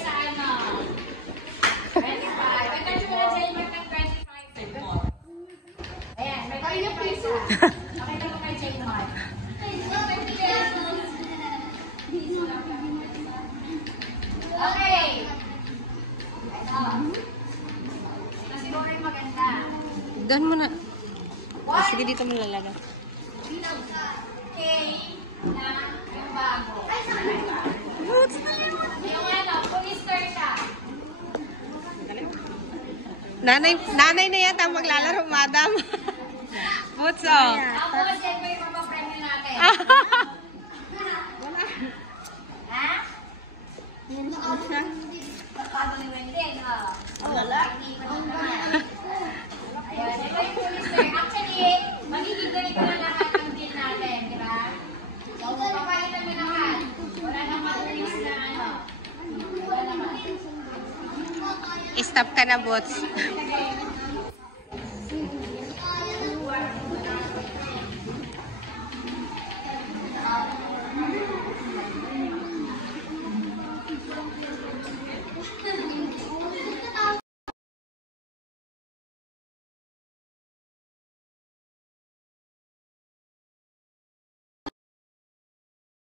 Sa ano? 25. Ito yung na dyan yung 25. Ayan, may 25. Okay na ko kay J-Mart. Okay. Ito. Ito siguro yung maganda. Doon mo na. Oh, sige, dito mo lalagay. K na yung bago. Yung ano, polister siya. Nanay na yata ang maglalaro, madam. Boots, oh. Tapos yan po yung mapapremyo natin. Ha? Paano ni Wendy, no? Wala. Ayan, ito yung polister. Actually, magiging ganito na lahat ang deal natin, di ba? So, papalit namin lahat. Wala nang matulis na ano. Wala nang matulis. Stop ka na, Boots. Okay.